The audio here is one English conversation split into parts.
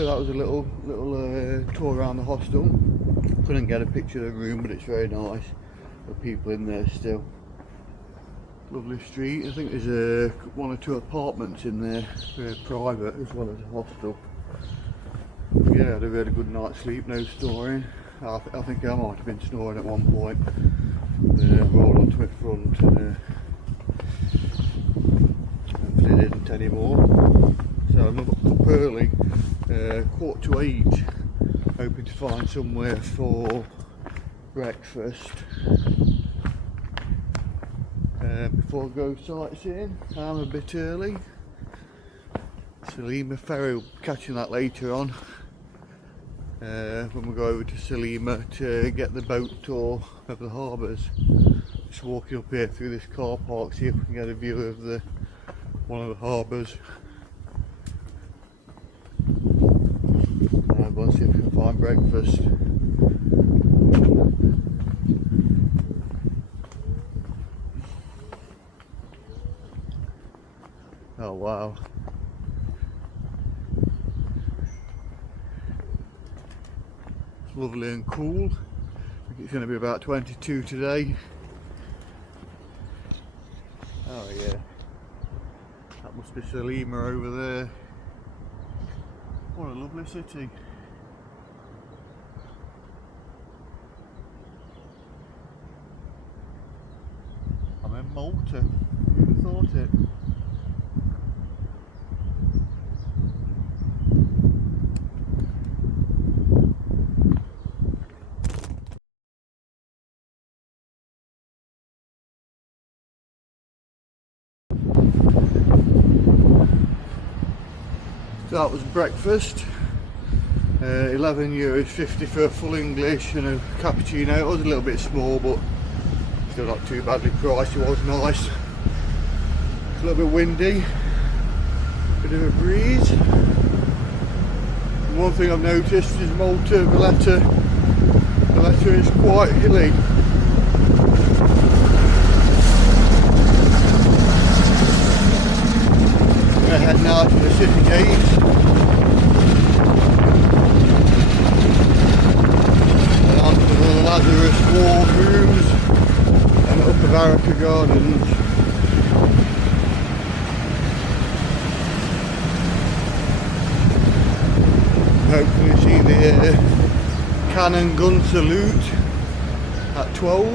So that was a little tour around the hostel. Couldn't get a picture of the room, but it's very nice. There are people in there still. Lovely street. I think there's one or two apartments in there. They're private as well as a hostel. Yeah, I had a really good night's sleep, no snoring. I think I might have been snoring at one point. Rolled onto my front and hopefully didn't anymore. So I'm up early, 7:45, hoping to find somewhere for breakfast. Before I go sightseeing, I'm a bit early. Silema ferry, catching that later on. When we go over to Silema to get the boat tour of the Harbours. Just walking up here through this car park, see if we can get a view of one of the harbours. I'm going to see if we can find breakfast. Oh wow. It's lovely and cool. I think it's going to be about 22 today. Oh yeah. That must be Silema over there. What a lovely city. I'm in Malta. Who would have thought it? So that was breakfast. €11.50 for a full English and a cappuccino. It was a little bit small, but still not too badly priced. It was nice. It's a little bit windy, bit of a breeze. And one thing I've noticed is Malta, Valletta is quite hilly. We're heading out to the city gates. And onto the Lazarus wardrooms and up the Barrakka gardens. Hopefully see the cannon gun salute at 12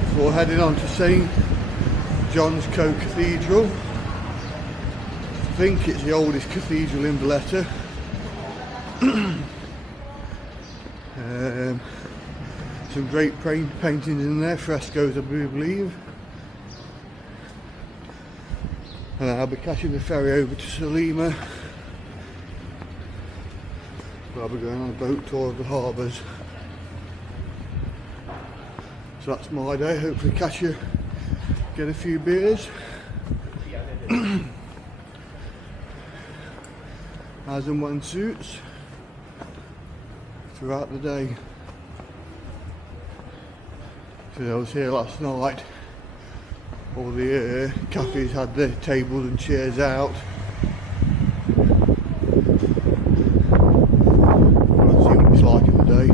before heading on to St. John's Cathedral. I think it's the oldest cathedral in Valletta. Some great paintings in there, frescoes I believe. And I'll be catching the ferry over to Silema. I'll be going on a boat tour of the harbours. So that's my day. Hopefully get a few beers. As and when suits throughout the day. So I was here last night. All the cafes had their tables and chairs out. Let's see what it's like in the day.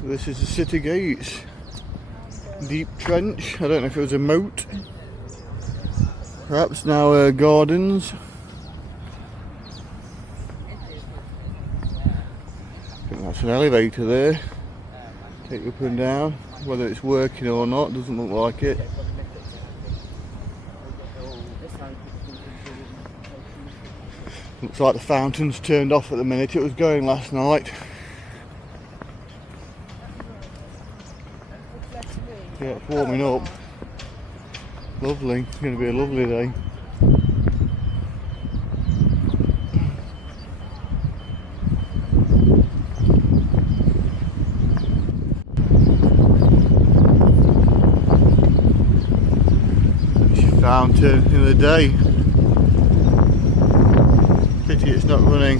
So this is the city gates. Deep trench. I don't know if it was a moat. Perhaps now gardens. I think that's an elevator there. Take you up and down. Whether it's working or not, doesn't look like it. Looks like the fountain's turned off at the minute. It was going last night. Yeah, it's warming up. Lovely. It's going to be a lovely day. Fountain in the day. Pity it's not running.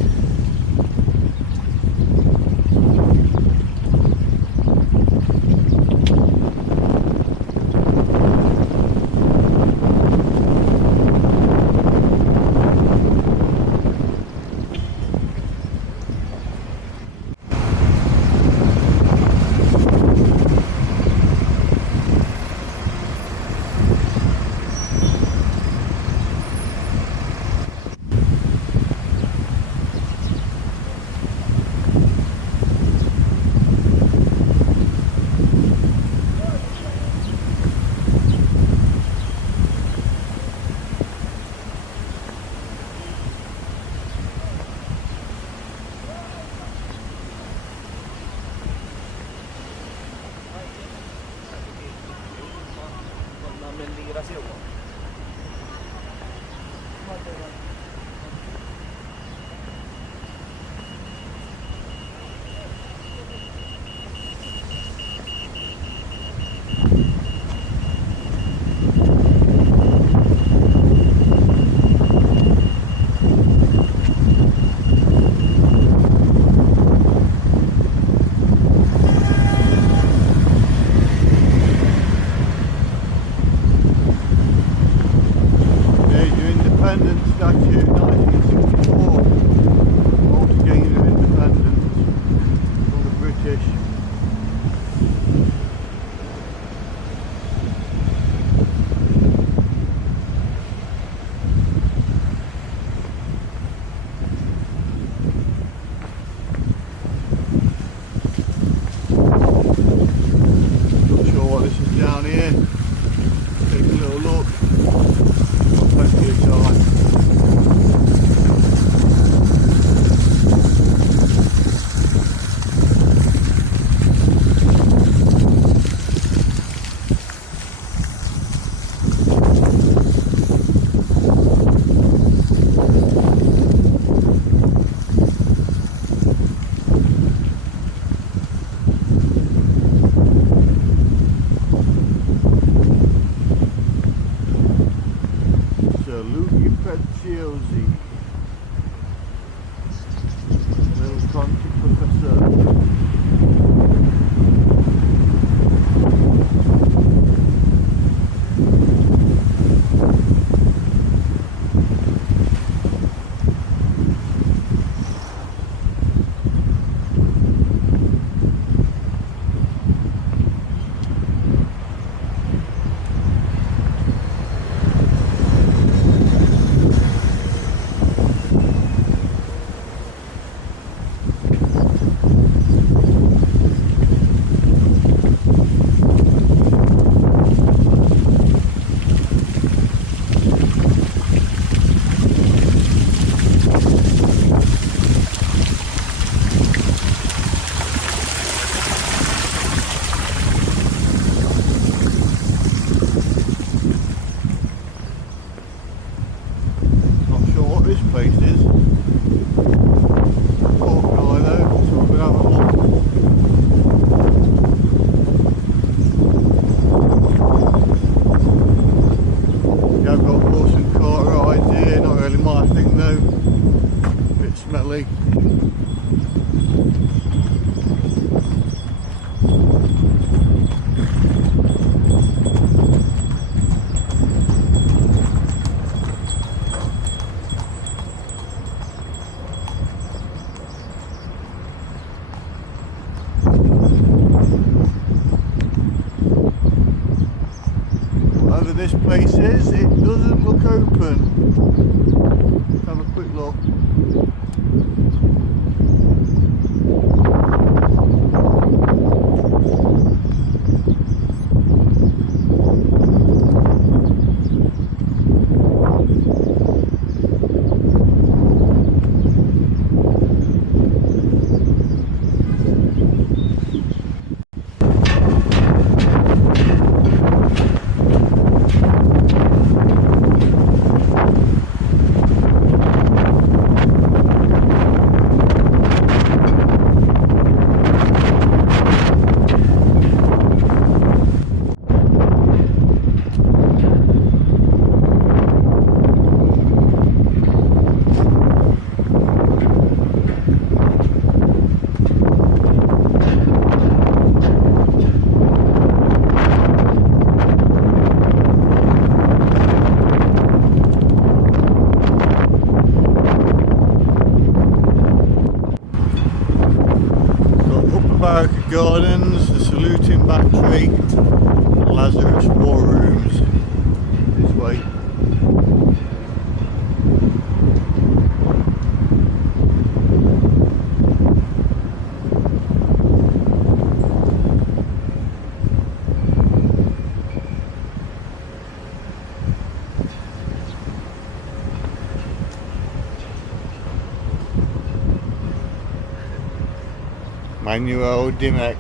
This place is, it doesn't look open. Let's have a quick look. factory, Lazarus war rooms this way. Manuel Dimek.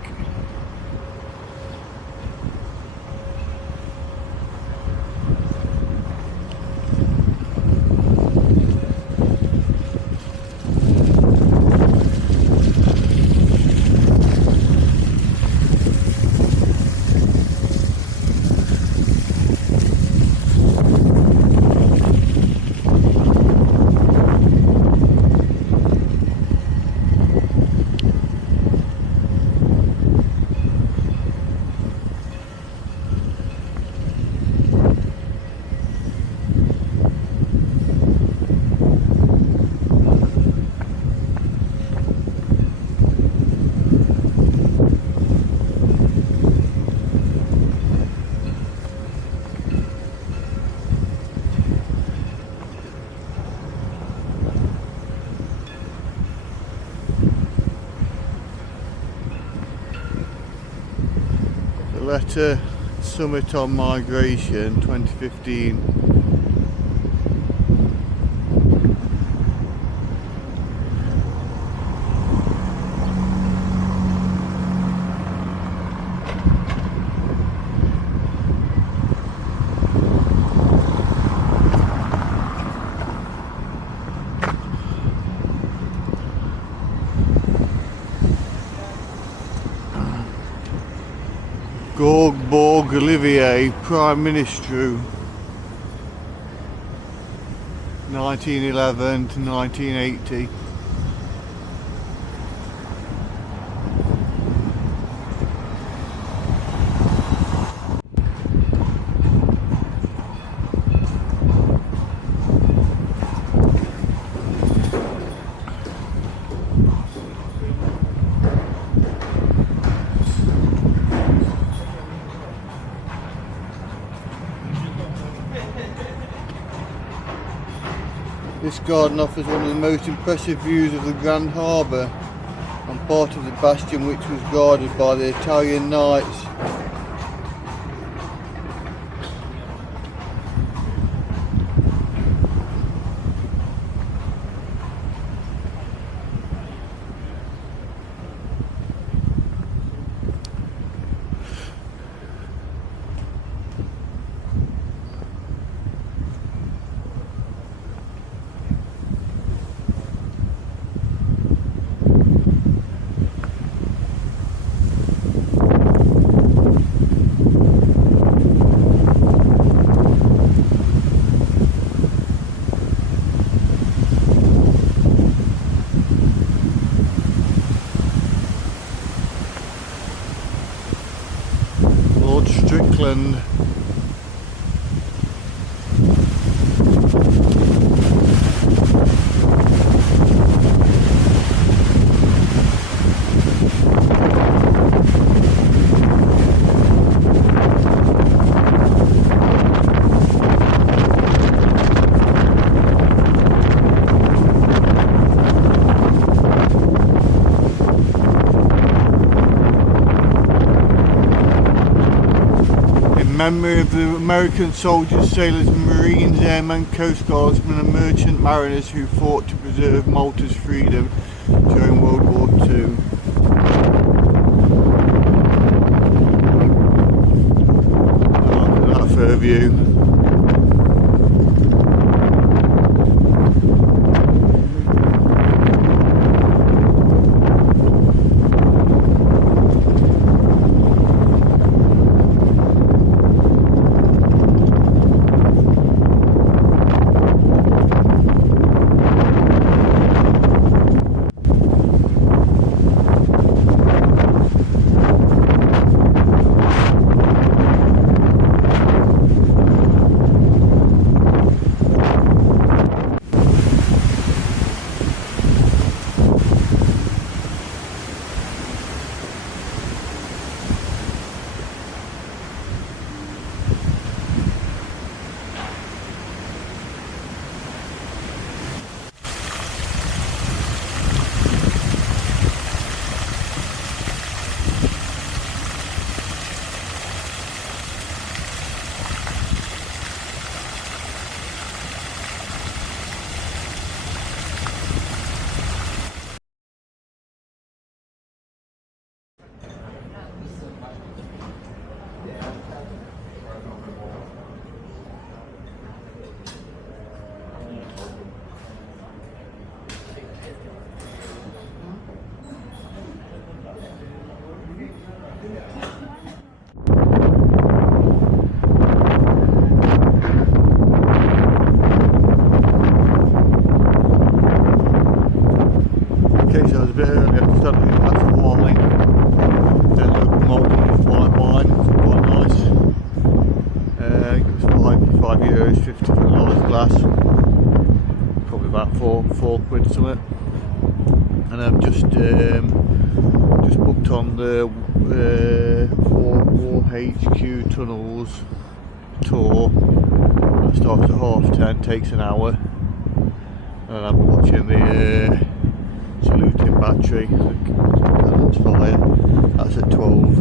Valletta Summit on Migration 2015. Borg Olivier, Prime Minister, 1911 to 1980. This garden offers one of the most impressive views of the Grand Harbour and part of the bastion which was guarded by the Italian knights. Strickland. Memory of the American soldiers, sailors, marines, airmen, coast guardsmen and merchant mariners who fought to preserve Malta's freedom during World War II. Look at that for a view. large glass, probably about four quid or something. And I've just booked on the War HQ tunnels tour. That starts at 10:30, takes an hour, and I'm watching the saluting battery, the cannons fire. That's at 12.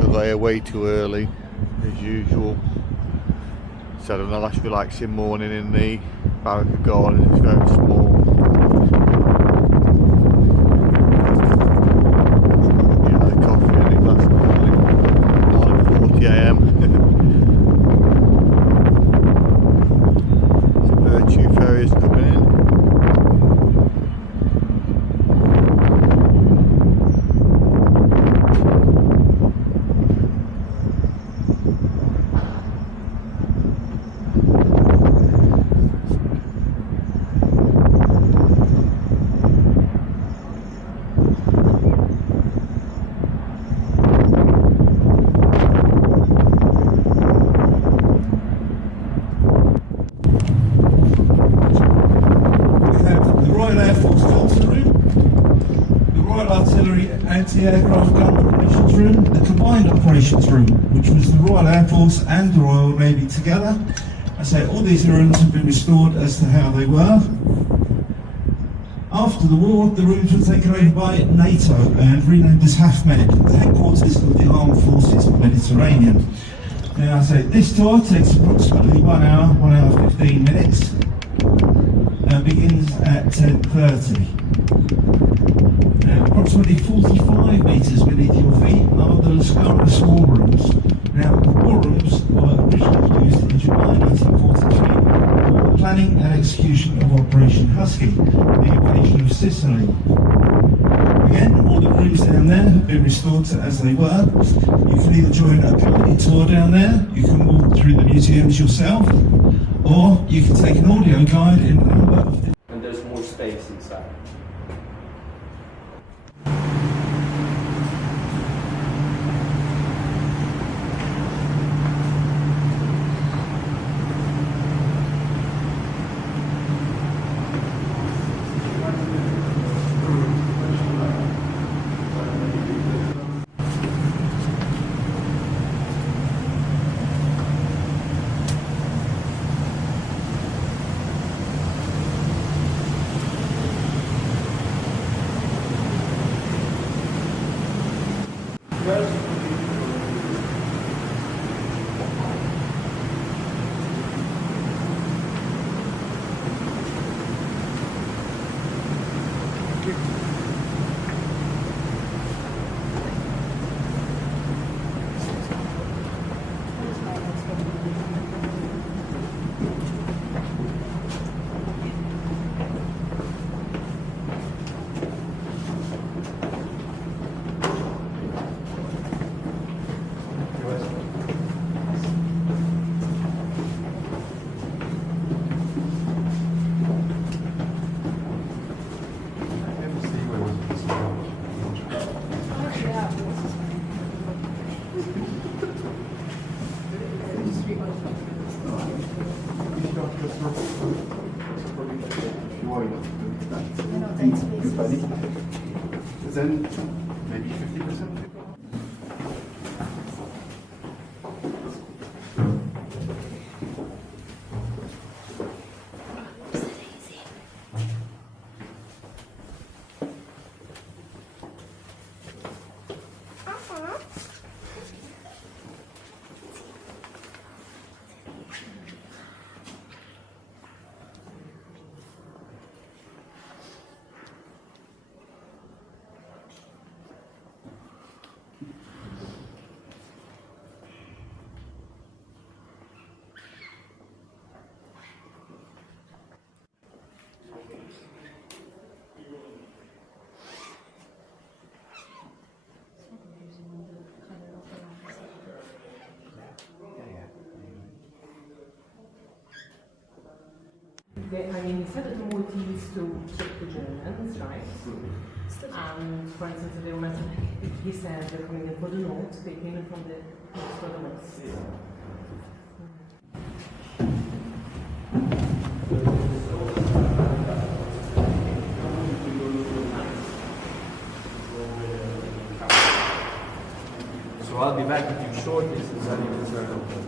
So they're way too early, as usual. So I've had a nice relaxing morning in the Barrakka garden. It's very small. Yeah, the coffee, I think that's 9:40 AM. Some Virtue ferries coming in. Anti-aircraft gun operations room, the combined operations room, which was the Royal Air Force and the Royal Navy together. I say all these rooms have been restored as to how they were. After the war, the rooms were taken over by NATO and renamed as HAFMed, the headquarters of the Armed Forces of the Mediterranean. Now I say this tour takes approximately 1 hour, 1 hour 15 minutes, and begins at 10:30. Approximately 45 metres beneath your feet are the Lascara's war rooms. Now, the war rooms were originally used in July 1943 for the planning and execution of Operation Husky, the invasion of Sicily. Again, all the rooms down there have been restored to as they were. You can either join a company tour down there, you can walk through the museums yourself, or you can take an audio guide in a number of different... And there's more space inside. Then maybe 50%. I mean, he said that the Maltese to trick the Germans, right? And for instance, if they were he said they're coming in for the north, they came in from the east or the west. I'll be back with you shortly since I need to turn over.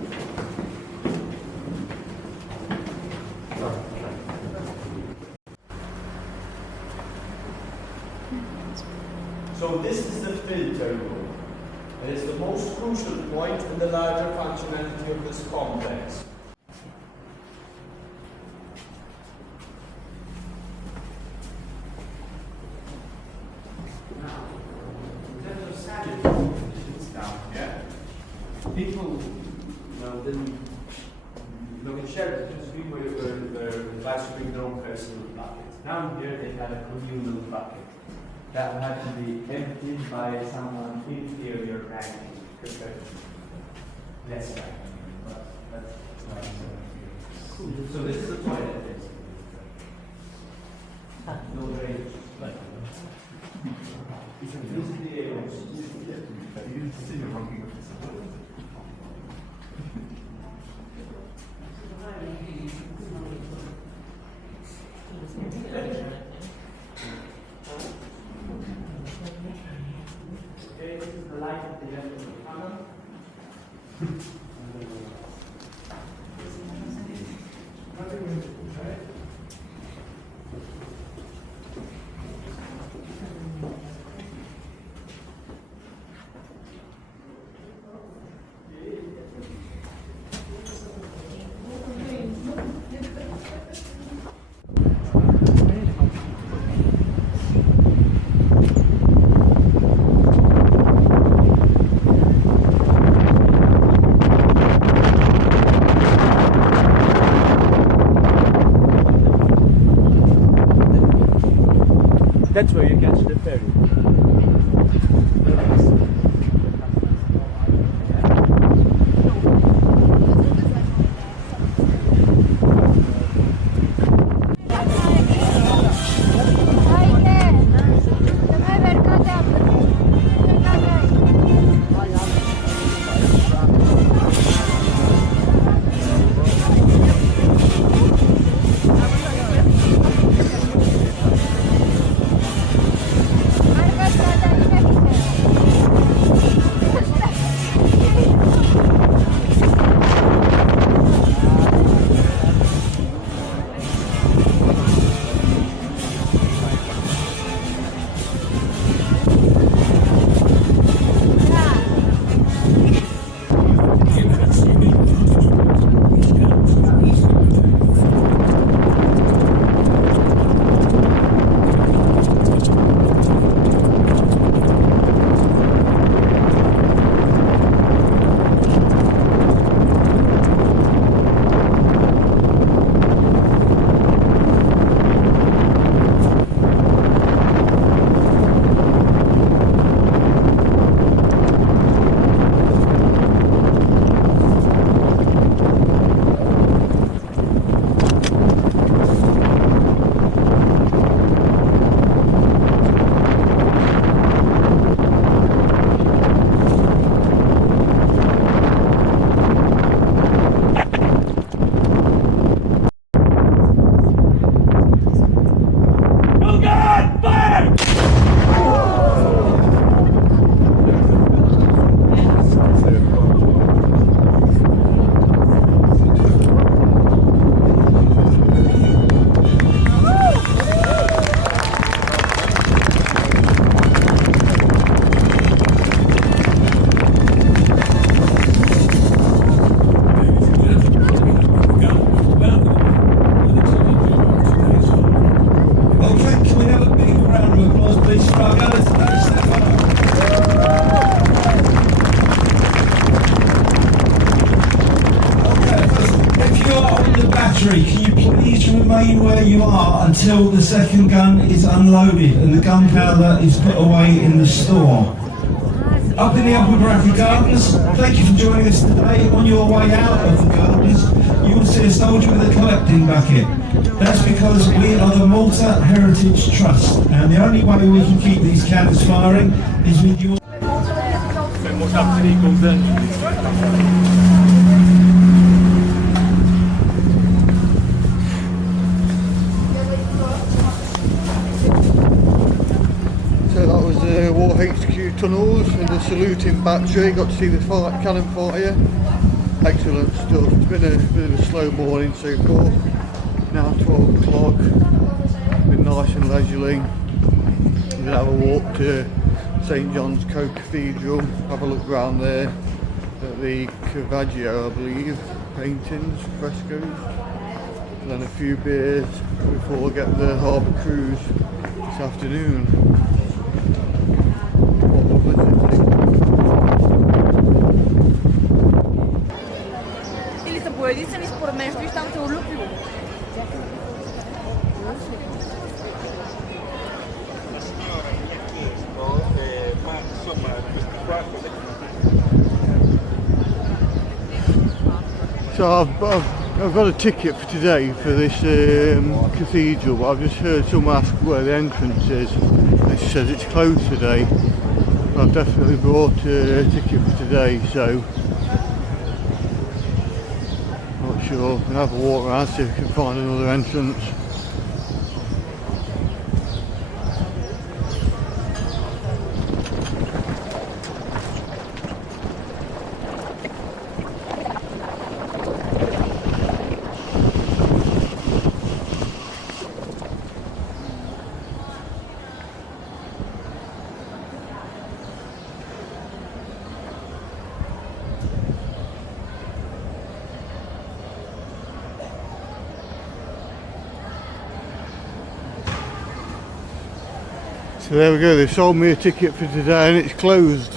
So this is the filter room. It is the most crucial point in the larger functionality of this complex. Now, in terms of sanitary conditions down here, people, didn't look at shelters, people were advised to bring their own personal buckets. Down here they had a communal bucket that had to be emptied by someone inferior ranking because they're less ranking. But that's not cool. So this is a toilet basically. No drainage. This is the area. Okay, this is the light at the end of the tunnel. That's where you catch the ferry. Can you please remain where you are until the second gun is unloaded and the gunpowder is put away in the store? Up in the Upper Barrakka Gardens, thank you for joining us today. On your way out of the gardens, you will see a soldier with a collecting bucket. That's because we are the Malta Heritage Trust, and the only way we can keep these cannons firing is with your... So that was the War HQ tunnels in the saluting battery. Got to see the cannon fire. Excellent stuff. It's been a bit of a slow morning so far. Now 12 o'clock. Been nice and leisurely. We're going to have a walk to St John's Cathedral. Have a look around there at the Caravaggio, I believe, paintings, frescoes. And then a few beers before we get the Harbour cruise this afternoon. What lovely city. Или са поединствени според мен, виж там се улюбило. So I've got a ticket for today for this cathedral, but I've just heard someone ask where the entrance is. It says it's closed today. I've definitely bought a ticket for today, so not sure. I'm gonna have a walk around, see if we can find another entrance. So there we go, they sold me a ticket for today and it's closed.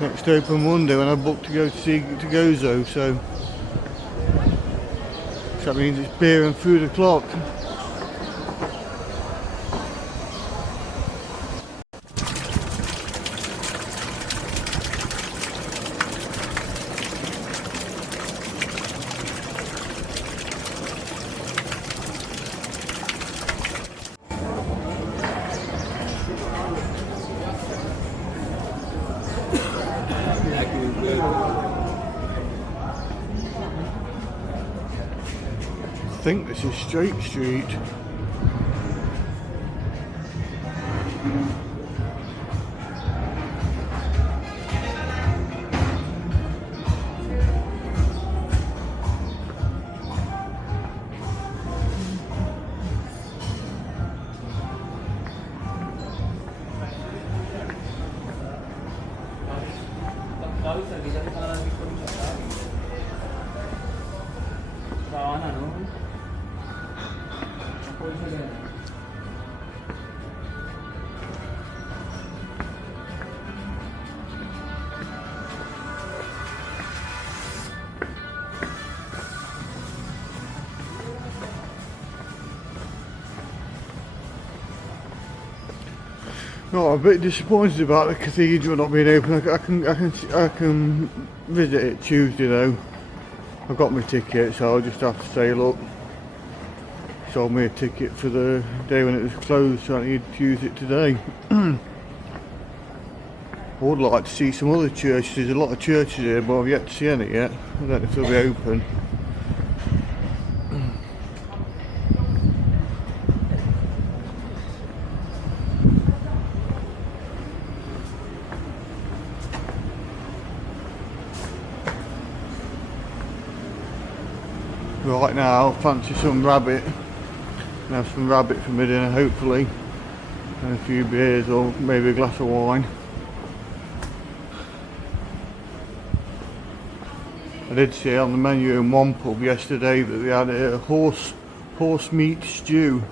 Next open Monday when I booked to go to see to Gozo, so that means it's beer and food o'clock. I think this is Straight Street. No, I'm a bit disappointed about the cathedral not being open. I can visit it Tuesday though. I've got my ticket, so I'll just have to say, look, sold me a ticket for the day when it was closed, so I need to use it today. I would like to see some other churches. There's a lot of churches here, but I've yet to see any yet. I don't know if they'll be open. Right now, fancy some rabbit. Have some rabbit for my dinner, hopefully, and a few beers or maybe a glass of wine. I did see on the menu in one pub yesterday that they had a horse meat stew.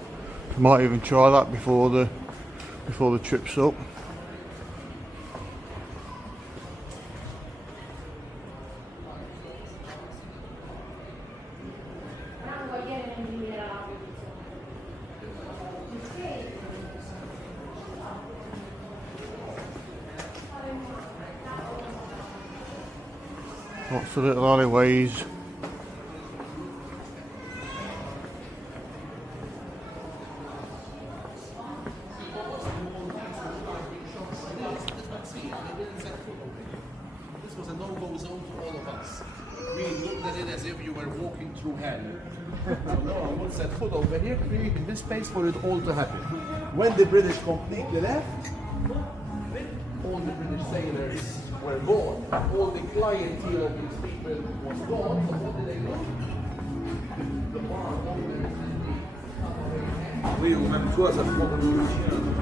I might even try that before the trip's up. Lots of little alleyways. This was a no-go zone for all of us. We through hand. So no one would set foot over here, creating this space for it all to happen. When the British completely left, all the British sailors were gone. All the clientele of these people was gone. So what did they do? The bar owners and the... Oui, ou même toi, ça te prend de l'origine.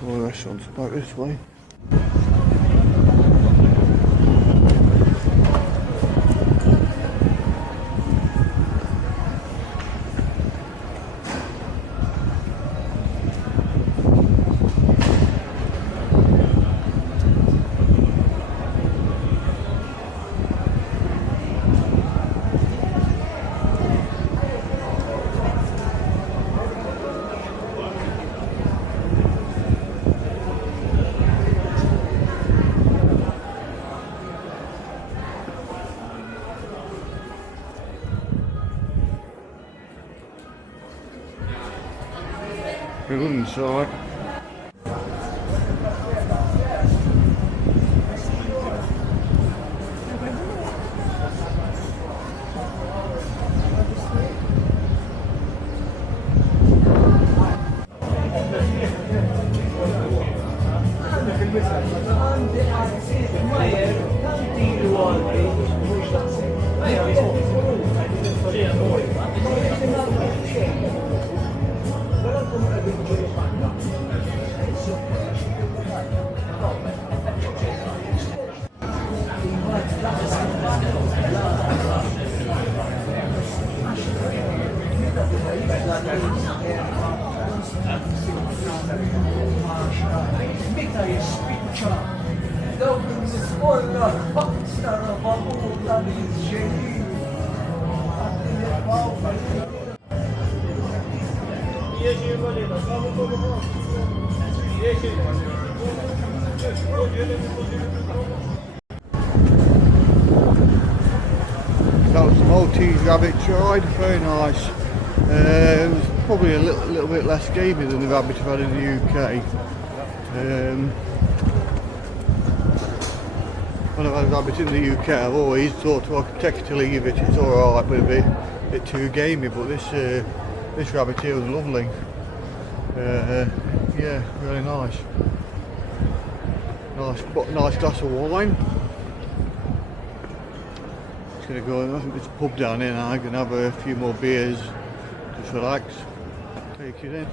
All the restaurants back this way. Good inside. That was the Maltese rabbit ride, very nice. It was probably a little bit less gamey than the rabbit I've had in the UK. When I've had a rabbit in the UK, I've always thought, well, I can take it to leave it, it's alright, but a bit too gamey. But this rabbit here was lovely. Yeah, really nice. Nice glass of wine. Just gonna go in. I think there's a pub down here now. I'm gonna have a few more beers, just relax, take it in.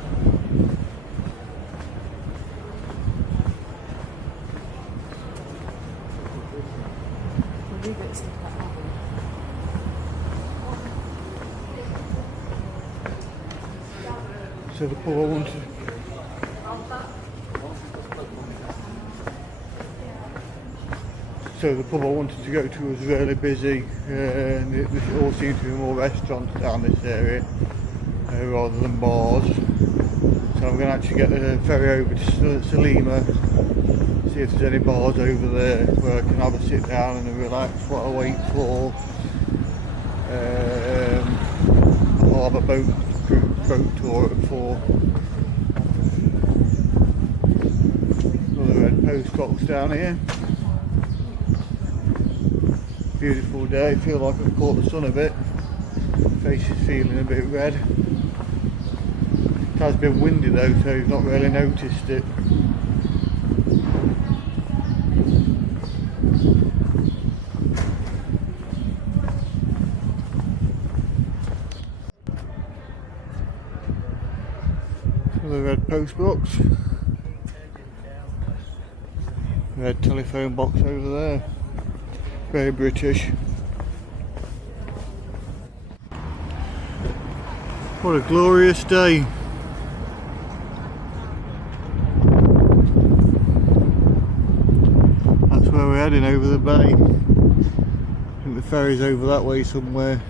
So the pub I wanted. So the pub I wanted to go to was really busy, and there all seems to be more restaurants down this area rather than bars. So I'm going to actually get the ferry over to Silema, see if there's any bars over there where I can have a sit down and relax while I wait for a harbour boat tour at 4. Another red post box down here. Beautiful day, feel like I've caught the sun a bit. Face is feeling a bit red. It has been windy though, so I've not really noticed it. Another red post box. Red telephone box over there. Very British. What a glorious day. heading over the bay. I think the ferry's over that way somewhere.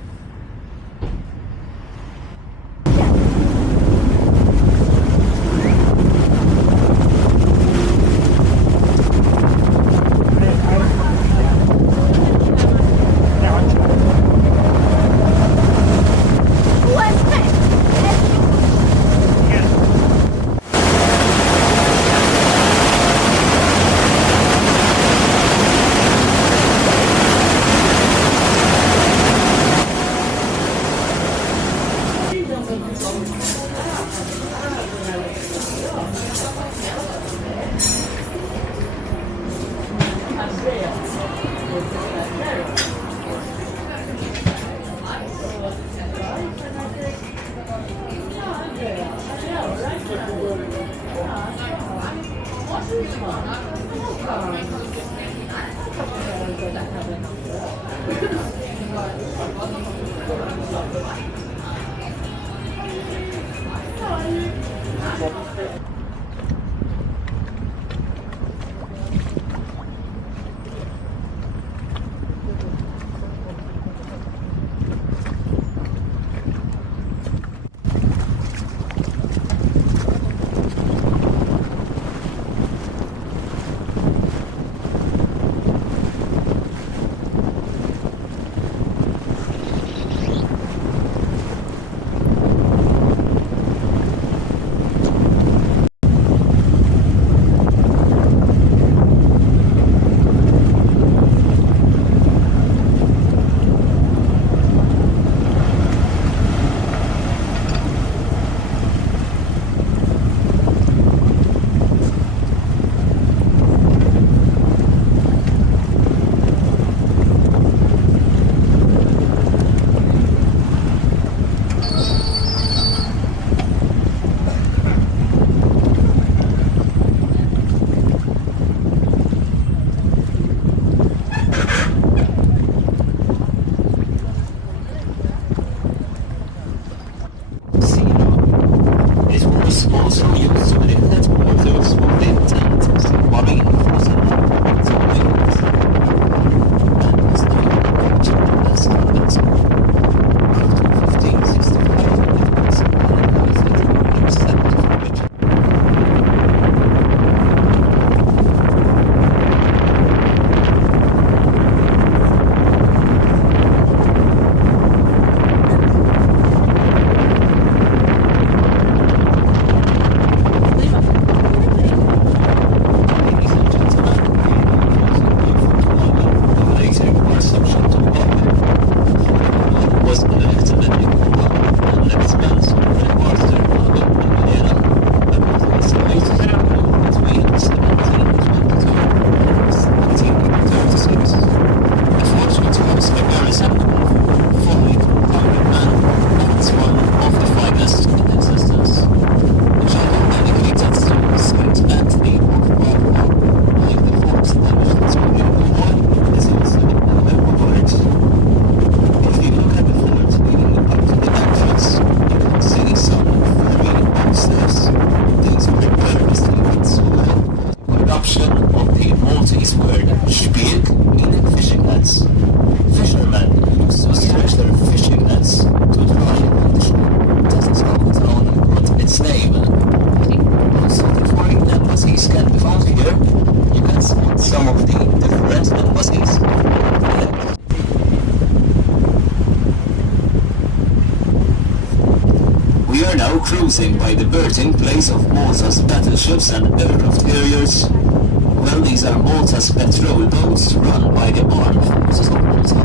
Cruising by the birthing place of Malta's battleships and aircraft carriers. Well, these are Malta's patrol boats run by the armed forces of Malta.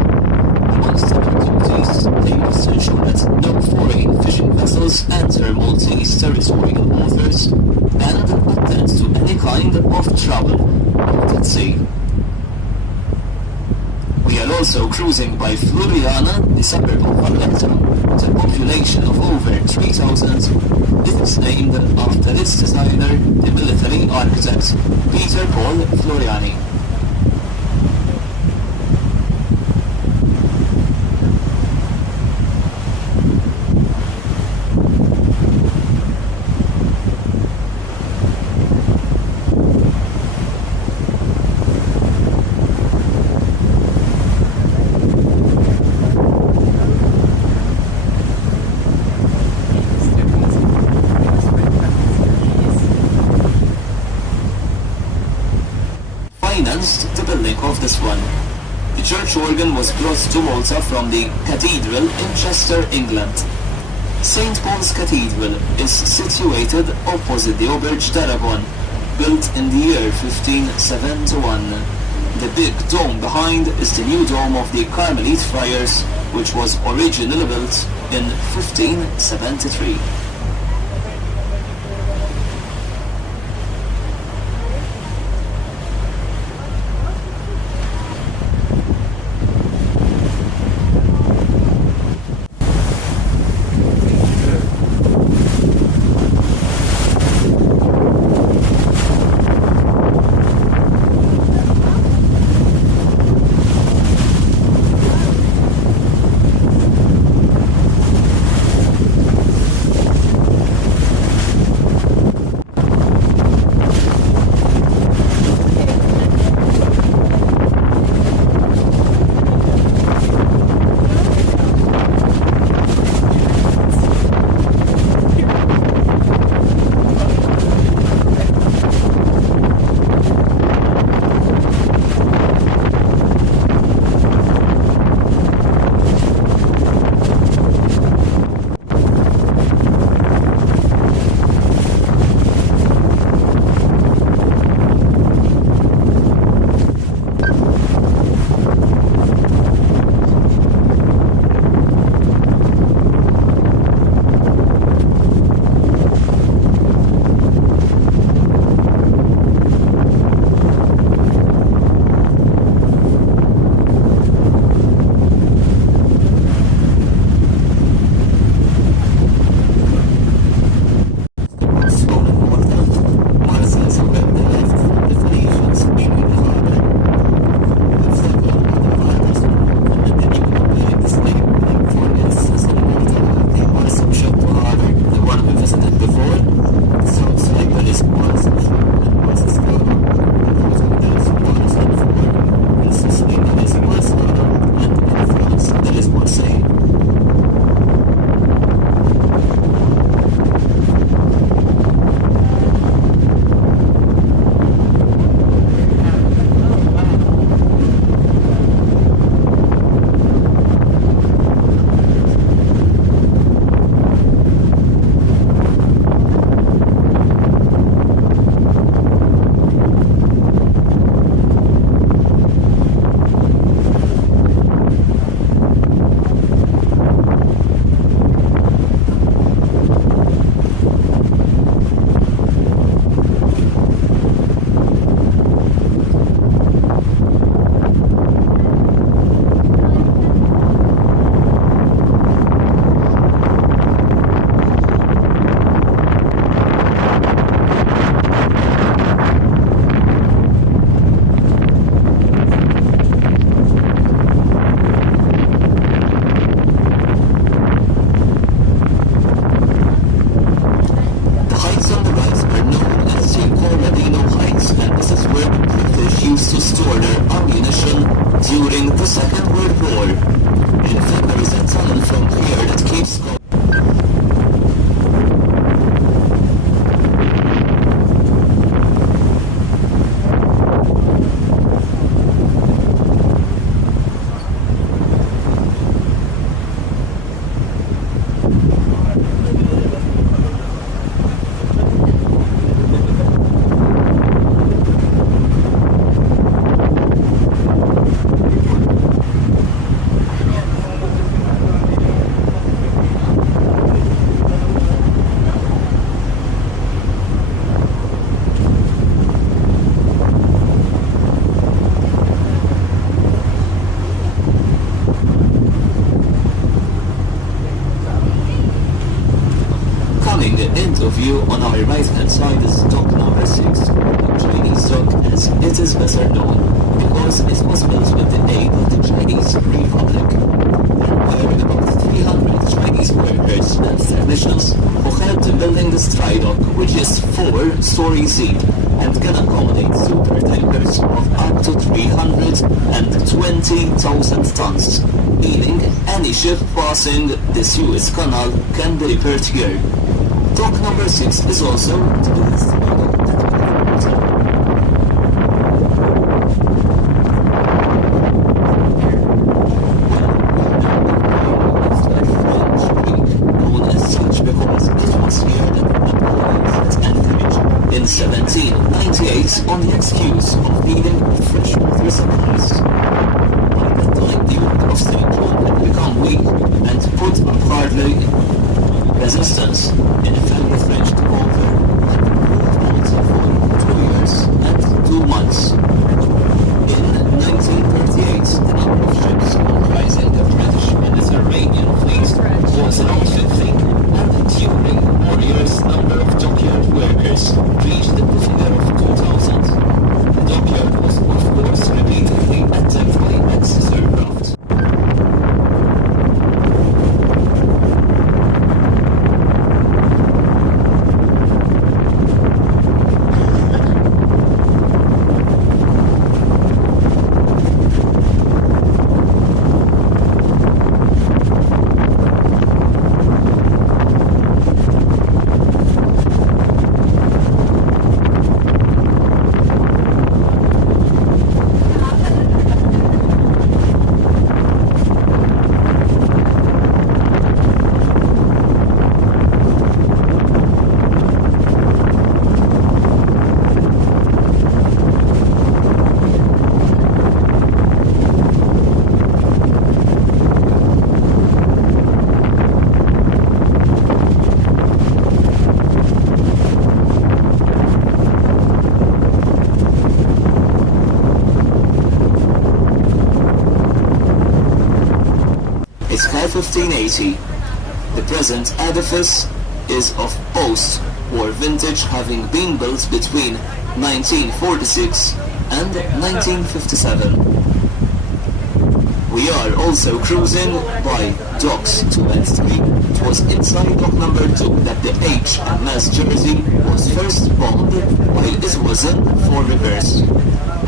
Amongst their activities, they must ensure that no foreign fishing vessels enter Maltese territorial waters and attend to any kind of trouble out at sea. We are also cruising by Floriana, the suburb of Valletta, with a population of over 3,000. It is named after its designer, the military architect Peter Paul Floriani. The church organ was brought to Malta from the cathedral in Chester, England. St. Paul's Cathedral is situated opposite the Auberge d'Aragon, built in the year 1571. The big dome behind is the new dome of the Carmelite Friars, which was originally built in 1573. view on our right hand side is dock number 6. Chinese dock, as it is better known, because it was built with the aid of the Chinese Republic. There were about 300 Chinese workers and technicians who helped building this dry dock, which is 4 stories deep and can accommodate super tankers of up to 320,000 tons, meaning any ship passing the Suez Canal can be repaired here. Dock number 6 is also the biggest dock. resistance in a very French takeover and ruled Malta for 2 years and 2 months. In 1938, the number of ships comprising the British Mediterranean fleet was around 50, and during war years, number of dockyard workers reached the figure of 2,000. The dockyard was, of course, repeatedly attacked by Axis aircraft. It's 1580. The present edifice is of post or vintage, having been built between 1946 and 1957. We are also cruising by docks 2 and 3. It was inside dock number 2 that the HMS Jersey was first bombed, while it was in for repairs.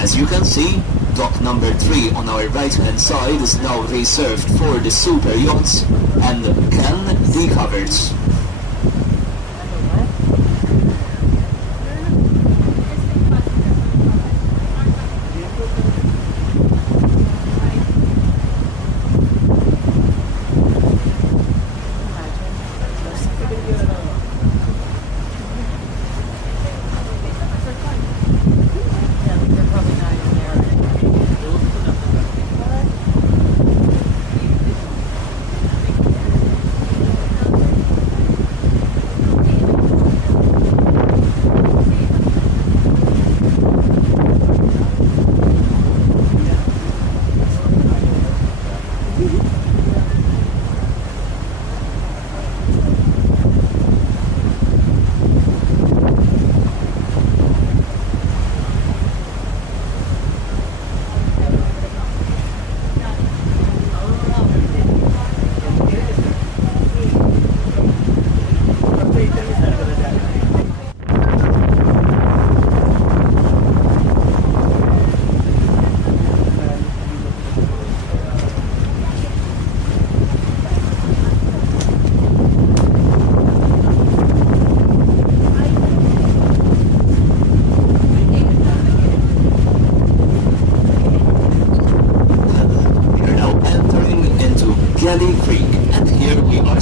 As you can see, dock number 3 on our right hand side is now reserved for the super yachts and can be covered.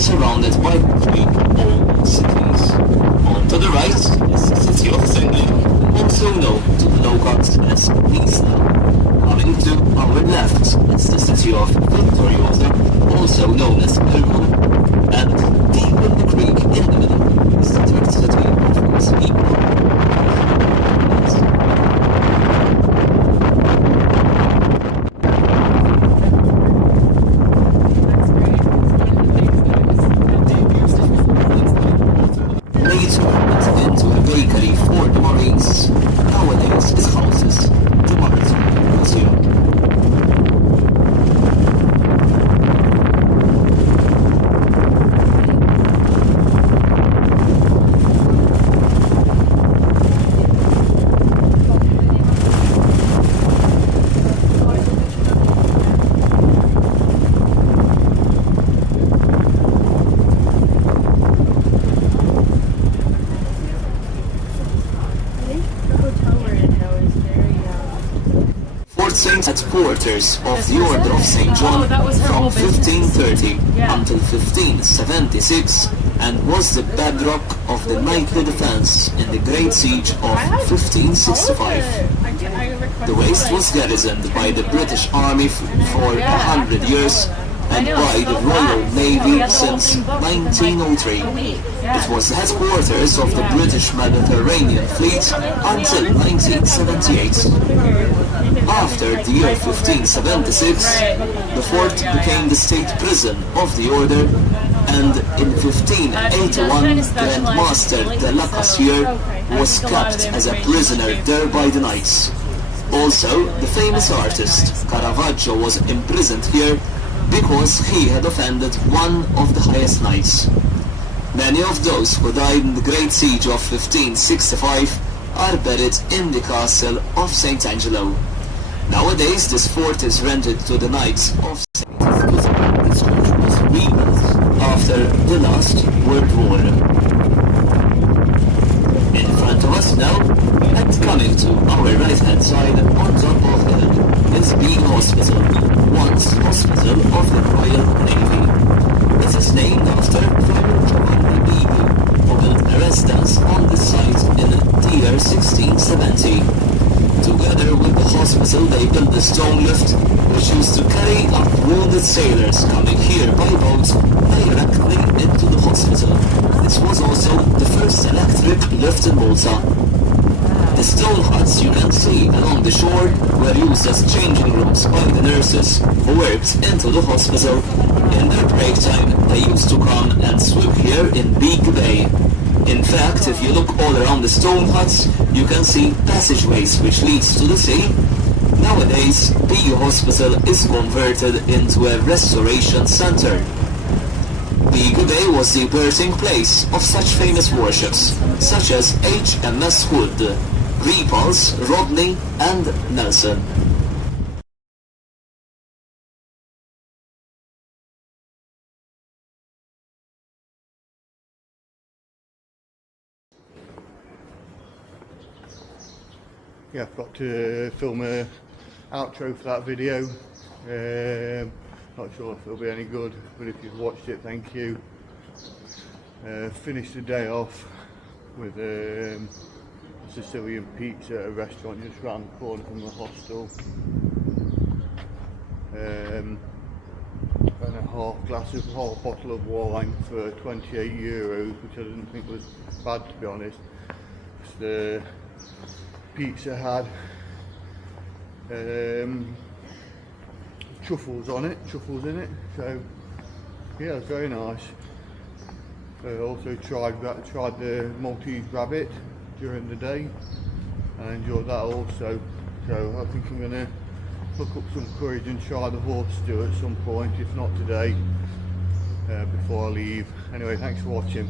surrounded by three old cities. On to the right is the city of Silema, also known to the locals as Nisa. Coming to our left is the city of Victoriosa, also known as Harbours, and deep in the creek in the middle is the third city of Silema. Headquarters of the Order of St. John from 1530 until 1576, and was the bedrock of the knightly defense in the Great Siege of 1565. The waste was garrisoned by the British Army for 100 years, and by the Royal Navy since 1903. It was the headquarters of the British Mediterranean Fleet until 1978. After the year 1576, the fort became the state prison of the order, and in 1581 Grand Master de la Cassier was kept as a prisoner there by the knights. Also, the famous artist Caravaggio was imprisoned here because he had offended one of the highest knights. Many of those who died in the Great Siege of 1565 are buried in the castle of St. Angelo. Nowadays, this fort is rented to the Knights of St. Angelo. This church was rebuilt after the last World War. In front of us now, and coming to our right-hand side, on top of the hill, is Beagle Hospital, once hospital of the Royal Navy. It is named after Private Giovanni Beagle, who built a residence on the site in the year 1670. Together with the hospital, they built a stone lift, which used to carry up wounded sailors coming here by boat directly into the hospital. This was also the first electric lift in Malta. The stone huts you can see along the shore were used as changing rooms by the nurses who worked into the hospital. In their break time, they used to come and swim here in Big Bay. In fact, if you look all around the stone huts, you can see passageways which leads to the sea. Nowadays, Big Hospital is converted into a restoration center. Big Bay was the birthing place of such famous warships, such as HMS Hood, Repulse, Rodney and Nelson. Yeah, I've got to film an outro for that video. Not sure if it'll be any good, but if you've watched it, thank you. Finished the day off with Sicilian pizza at a restaurant just round the corner from the hostel. And a half bottle of wine for €28, which I didn't think was bad, to be honest. The pizza had truffles in it, so yeah, it's very nice. I also tried the Maltese rabbit during the day, and I enjoyed that also. So I think I'm going to look up some courage and try the horse stew at some point, if not today, before I leave. Anyway, thanks for watching.